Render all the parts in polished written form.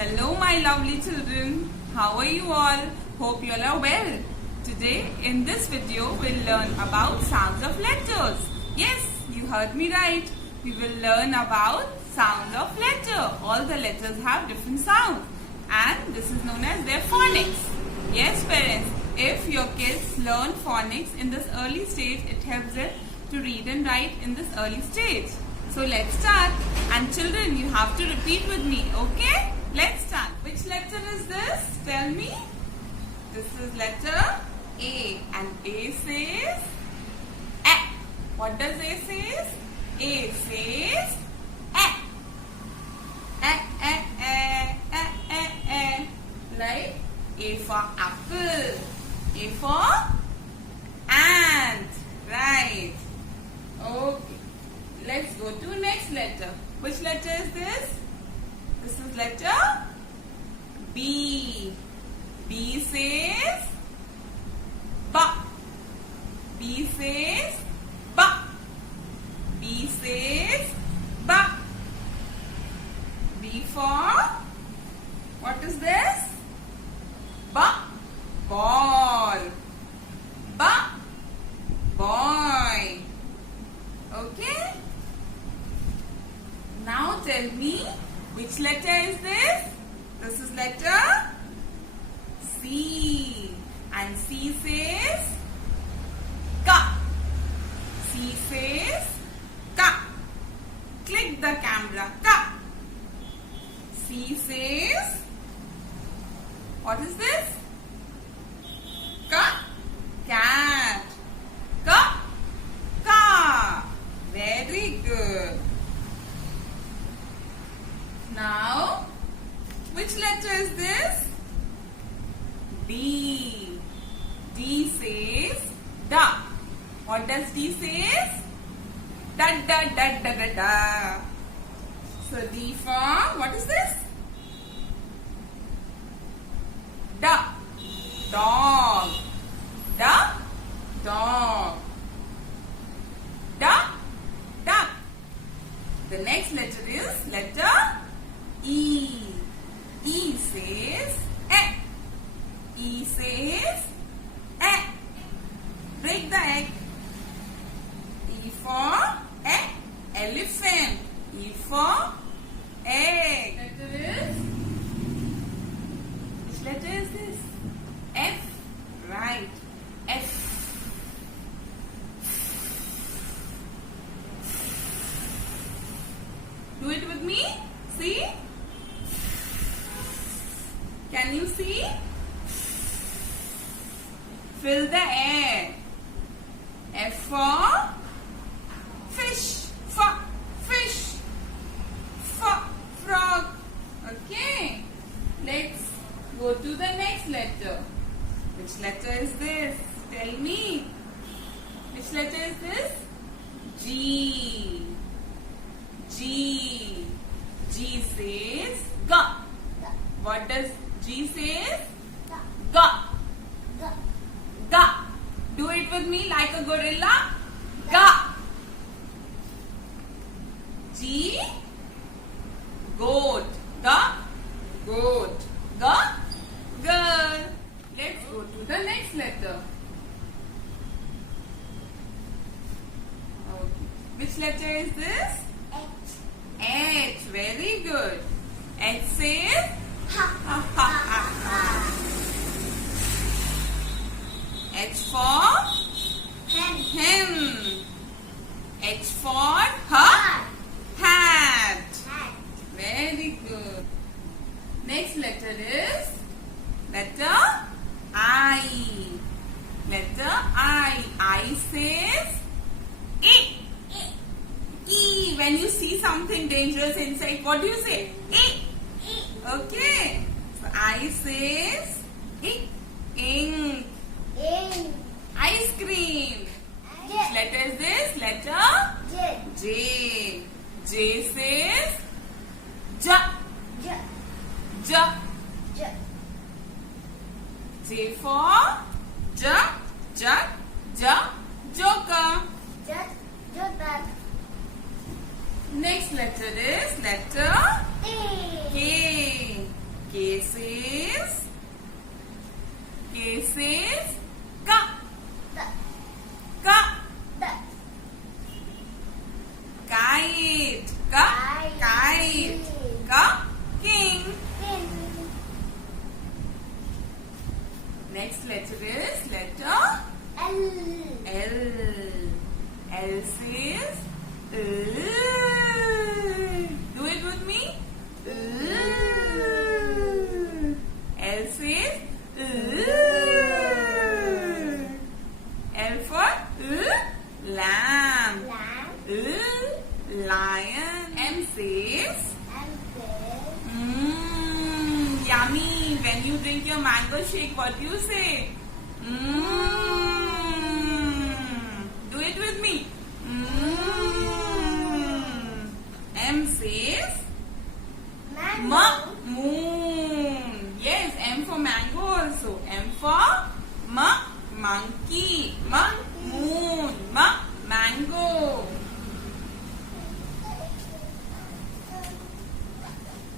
Hello my lovely children. How are you all? Hope you all are well. Today in this video we'll learn about sounds of letters. Yes, you heard me right. We will learn about sounds of letter. All the letters have different sounds and this is known as their phonics. Yes parents, if your kids learn phonics in this early stage, it helps them to read and write in this early stage. So let's start, and children you have to repeat with me, okay? Let's start. Which letter is this? Tell me. This is letter A, and A says A. What does A says? A says A. A, A, A, A, A, A. Like A for apple, A for ant, right? Okay. Let's go to next letter. Which letter is this? This is letter B. B says ba. B says ba. B says ba. B for, what is this? Ba. Ball. Ba. Boy. Okay. Now tell me, which letter is this? This is letter C. And C says ka. C says ka. Click the camera. Ka. C says, what is this? Ka. Cat. Ka. Ka. Very good. Now, which letter is this? D. D says da. What does D says? Da da da da da da. So D for, what is this? Da. Dog. Da. Dog. Da. Duck. The next letter is letter E. E says egg. E says egg. Break the egg. E for egg. Elephant. E for egg. Letter is? Which letter is this? F. Right. F. Do it with me. See? Can you see? Fill the air. F for fish. F, fish. F, frog. Okay. Let's go to the next letter. Which letter is this? Tell me. Which letter is this? G. G. G says ga. What does G says? Ga. Ga. Do it with me like a gorilla. Ga. G. Goat. Ga. Goat. Ga. Girl. Let's go to the next letter. Okay. Which letter is this? H. Very good. H says ha ha ha ha ha. H for hen. H for hat. Very good. Next letter is letter I. Letter I. I says E. E. When you see something dangerous inside, what do you say? E. Okay. So I says E. Ink. Ice cream. Which letter is this? Letter J. J says ja. Ja. J for ja. Ja. Ja. Joker. Next letter is letter K. Next letter is letter L. L. L says L. Do it with me. L. L says L. L for lamb. Lion. M says yummy. When you drink your mango shake, what do you say? Do it with me. M says moon. Yes, M for mango also. M for monkey. Moon. Mango.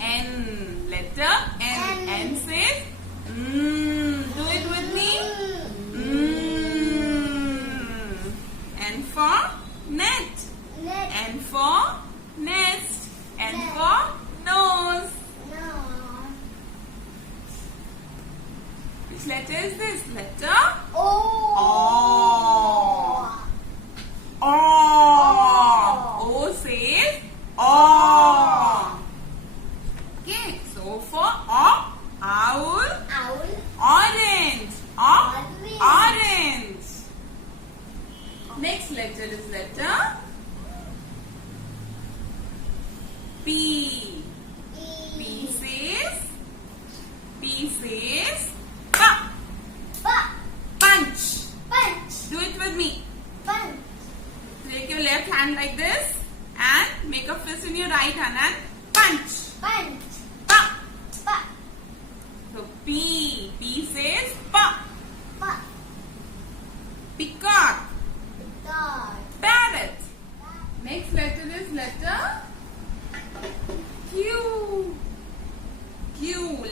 N. Letter N. N says do it with me. N for net. N for nest. N for nose. Which letter is this? Letter O. O says O. Okay, so for owl. Orange. Orange. Next letter is letter P. P says punch. Do it with me. Take your left hand like this and make a fist in your right hand and punch. So P says peacock. Parrot. Next letter is letter Q.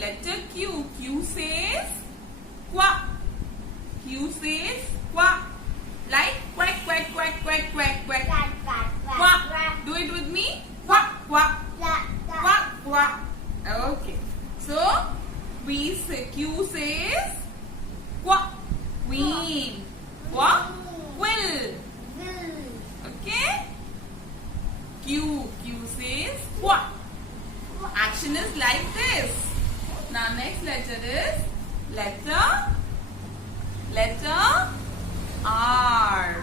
Letter Q. Q says quack. Like quack. Quack. Do it with me. Quack. Okay. So Q says queen. Quill. Okay. Q says quack. Action is like this. Now next letter is letter R.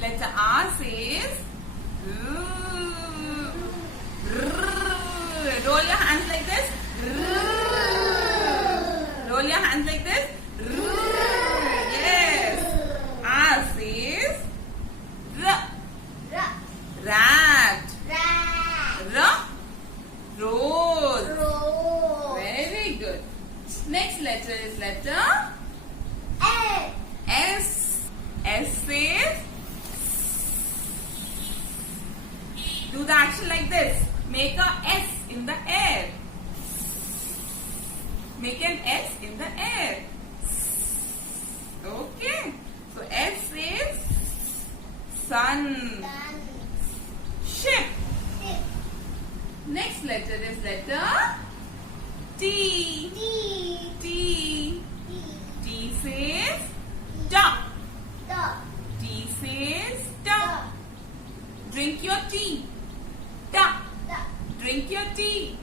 Letter R says roll your hands like this. Roll your hands like this. Yes. R says rat. Rose. Very good. Next letter is letter S. S says do the action like this. Make a S in the air. Make an S in the air. Okay. So S says sun. Ship. Next letter is letter T. T says duck. T says duck. Drink your tea. Duck. Drink your tea.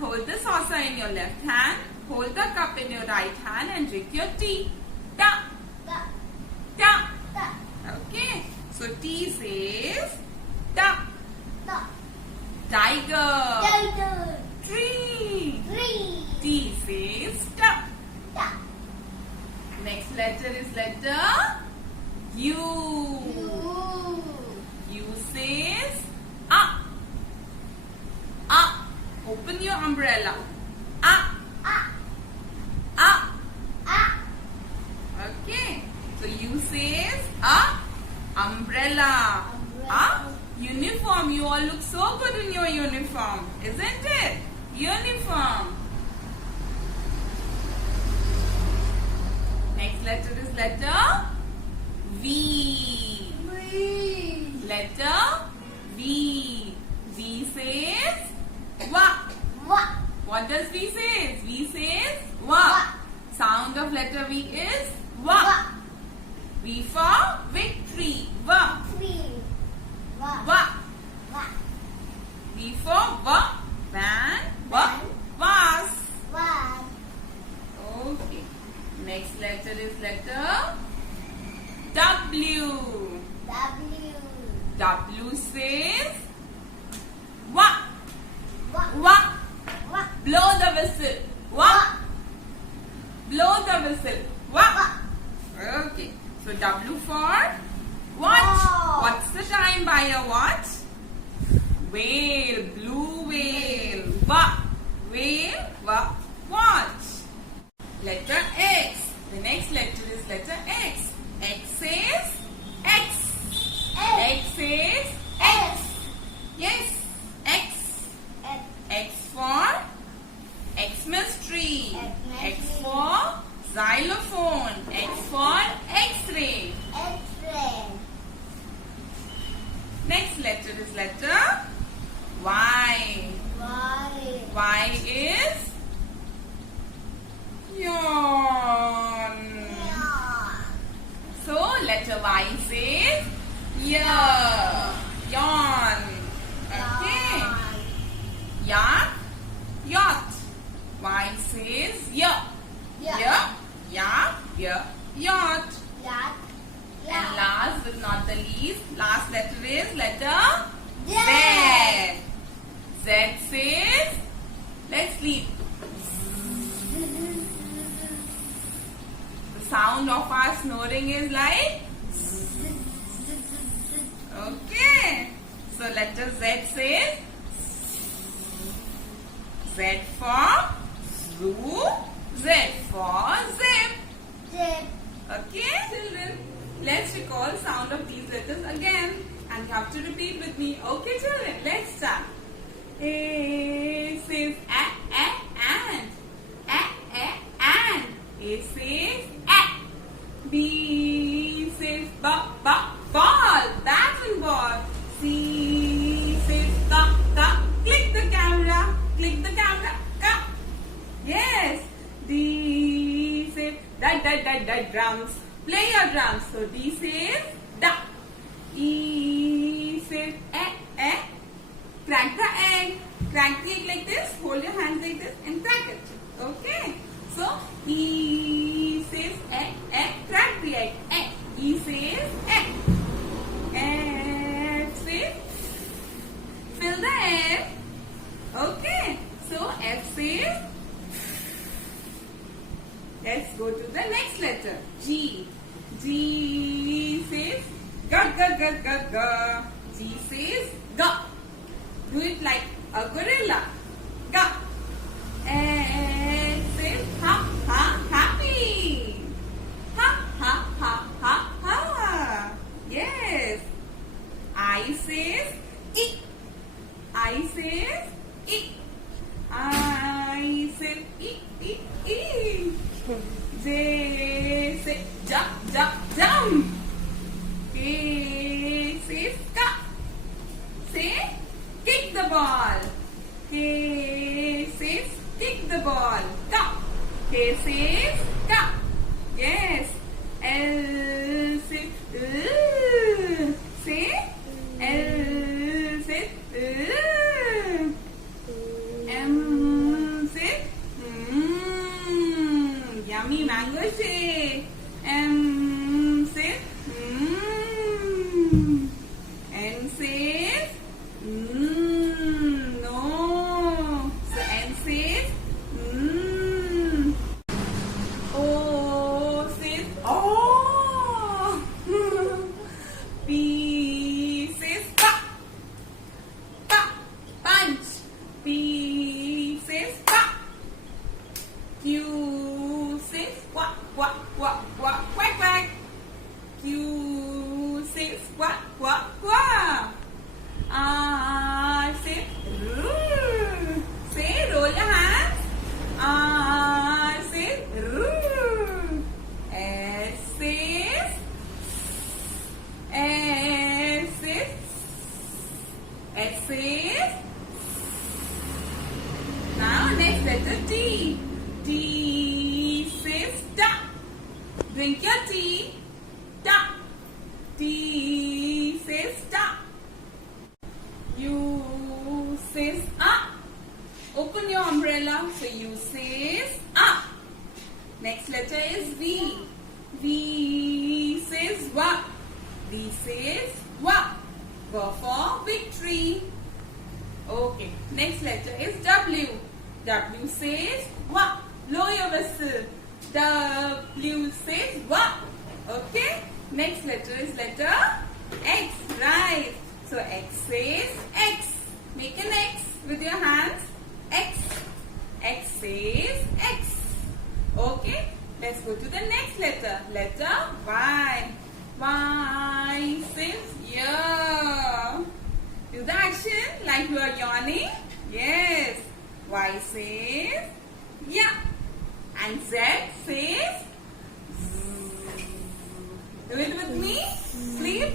Hold the saucer in your left hand. Hold the cup in your right hand and drink your tea. Duck. Okay. So T says duck. Tiger. Tree. T says duck. Next letter is letter U. U says up. Open your umbrella. Up. Okay. So U says umbrella. Uniform. You all look so good in your uniform, isn't it? Uniform. Next letter is letter V. Letter V. V says wa. What does V say? V says wa. Sound of letter V is V for victory. V. Va. V for van. Vase. Okay. Next letter is letter W. W says wa. Blow the whistle. Blow the whistle. Okay. So W for watch. What's the time by a watch? Whale. Blue whale. Whale. Watch. Letter X. The next letter is letter X. X says X. X says X. Yes. X. X for Xmas tree. X for xylophone. X for X-ray. Next letter is letter Y. Y is yawn. So letter Y says yawn. Okay. Yacht. Y says yacht. And last but not the least, last letter is letter Z. Z says, let's sleep. The sound of our snoring is like okay. So letter Z says Z for zoo, Z for zip. Okay, children, let's recall sound of these letters again, and you have to repeat with me. Okay, children, let's start. A says and. A says B says ball, battle ball. C says click the camera. Yes. D says drums. Play your drums. So D says duck. E says crack the egg. Crack the egg like this. Hold your hand like this and crack it. Okay. So E says crack the egg. E says egg. F says fill the air. Okay. So F says. Let's go to the next letter. G. G says ga. G says ga. Do it like a gorilla. Ga. H says happy. Ha. Yes. I says ik. I says ik. I says ik. J says jump. K says say kick the ball. K says kick the ball. K says yes. L says say L says M says yummy mango shake. M says N says no. So N says O says oh. P says punch. P says Q says quack. Q says quack. R says roo. Say roll your hands. R says roo. S says now next letter T. T says duck. Drink your tea. Duck. T says ta. U says a. Open your umbrella. So U says a. Next letter is V. V says wa. V says wa. V for victory. Okay. Next letter is W. W says wa. Blow your whistle. W says wa. Okay. Next letter is letter X. Right. So X says X. Make an X with your hands. X. X says X. Okay. Let's go to the next letter. Letter Y. Y says yeah. Do the action like you are yawning. Yes. Y says yeah. And Z says zzz. Do it with me. Sleep.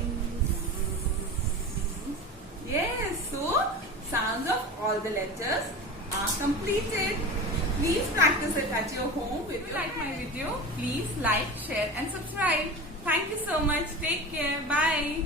Yes. So sounds of all the letters are completed. Please practice it at your home. If you like my video, please like, share and subscribe. Thank you so much. Take care. Bye.